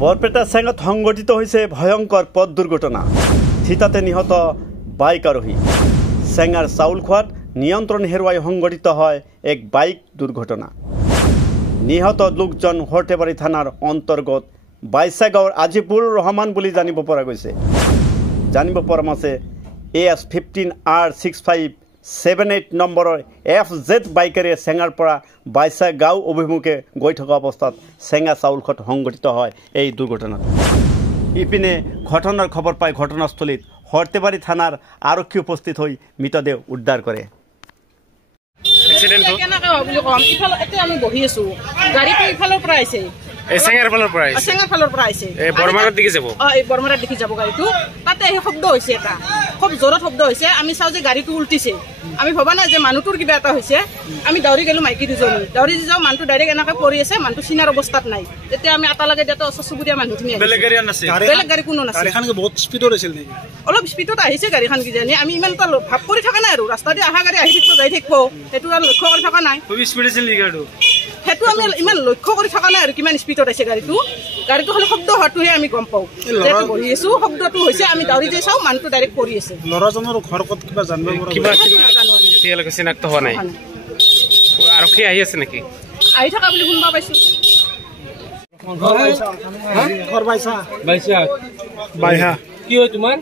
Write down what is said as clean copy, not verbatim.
বৰপেটা চেঙত সংঘটিত হৈছে ভয়ংকৰ পথ দুৰ্ঘটনা। থিতাতে নিহত বাইক আৰোহী। চেঙাৰ চাউল খোৱাত নিয়ন্ত্ৰণ হেৰুৱাই সংঘটিত হয় এক বাইক দুৰ্ঘটনা। নিহত লোকজন হৰ্টেবাৰী থানাৰ অন্তৰ্গত বাইছা গাঁৱৰ আজিপুৰ ৰহমান বুলি জানিব পৰা গৈছে। জানিব পৰা মতে AS15R6578 নম্বৰৰ FZ বাইকেৰে চেঙাৰ পৰা বাইছা গাঁও অভিমুখে গৈ থকা অৱস্থাত চেঙা চাউলখত সংঘটিত হয় এই দুৰ্ঘটনাটো। ইপিনে ঘটনাৰ খবৰ পাই ঘটনাস্থলীত হৰ্টেবাৰী থানাৰ আৰক্ষী উপস্থিত হৈ মৃতদেহ উদ্ধাৰ কৰে। আমি বহি আছো, গাড়ীটো ইফালৰ পৰা আহিছে, চেঙাৰ ফালৰ পৰা আহিছে, বৰমাৰাত দেখি যাব, বৰমাৰাত দেখি যাব গাড়ীটো। তাতে আহি শব্দ হৈছে, এটা খুব জোৰত শব্দ হৈছে। আমি চাওঁ যে গাড়ীটো উল্টিছে। আমি ভবা নাই যে মানুহটোৰ কিবা এটা হৈছে। আমি দৌৰি গেলো, মাইকী দুজনী দৌৰি যাওঁ। মানুহটো ডাইৰেক্ট এনেকৈ পৰি আছে, মানুহটো চিনাৰ অৱস্থাত নাই। তেতিয়া আমি এটা লাগে যাতে ওচৰ চুবুৰীয়া মানুহখিনি বেলেগ গাড়ী কোনো নাছিল। অলপ স্পীডত আহিছে গাড়ীখন কিজানি। আমি ইমান এটা ভাৱ কৰি থকা নাই আৰু ৰাস্তা দি অহা গাড়ী আহি থাকিব, যাই থাকিব, সেইটো আৰু লক্ষ্য কৰি থকা নাই। সেইটো আমি ইমান লক্ষ্য কৰি থকা নাই আৰু কিমান স্পীডত আহিছে গাড়ীটো। খালি শব্দ হোৱাটোহে আমি গম পাওঁ। বহি আছো, শব্দটো হৈছে, আমি দৌৰি যাই চাওঁ, মানুহটো ডাইৰেক্ট পৰি আছে। ল'ৰাজনৰ ঘৰ ক'ত কিবা জানিব এতিয়ালৈকে চিনাক্ত হোৱা নাই। আৰক্ষী আহি আছে নেকি? আহি থকা বুলি শুনিব পাইছো। কি হয় তোমাৰ?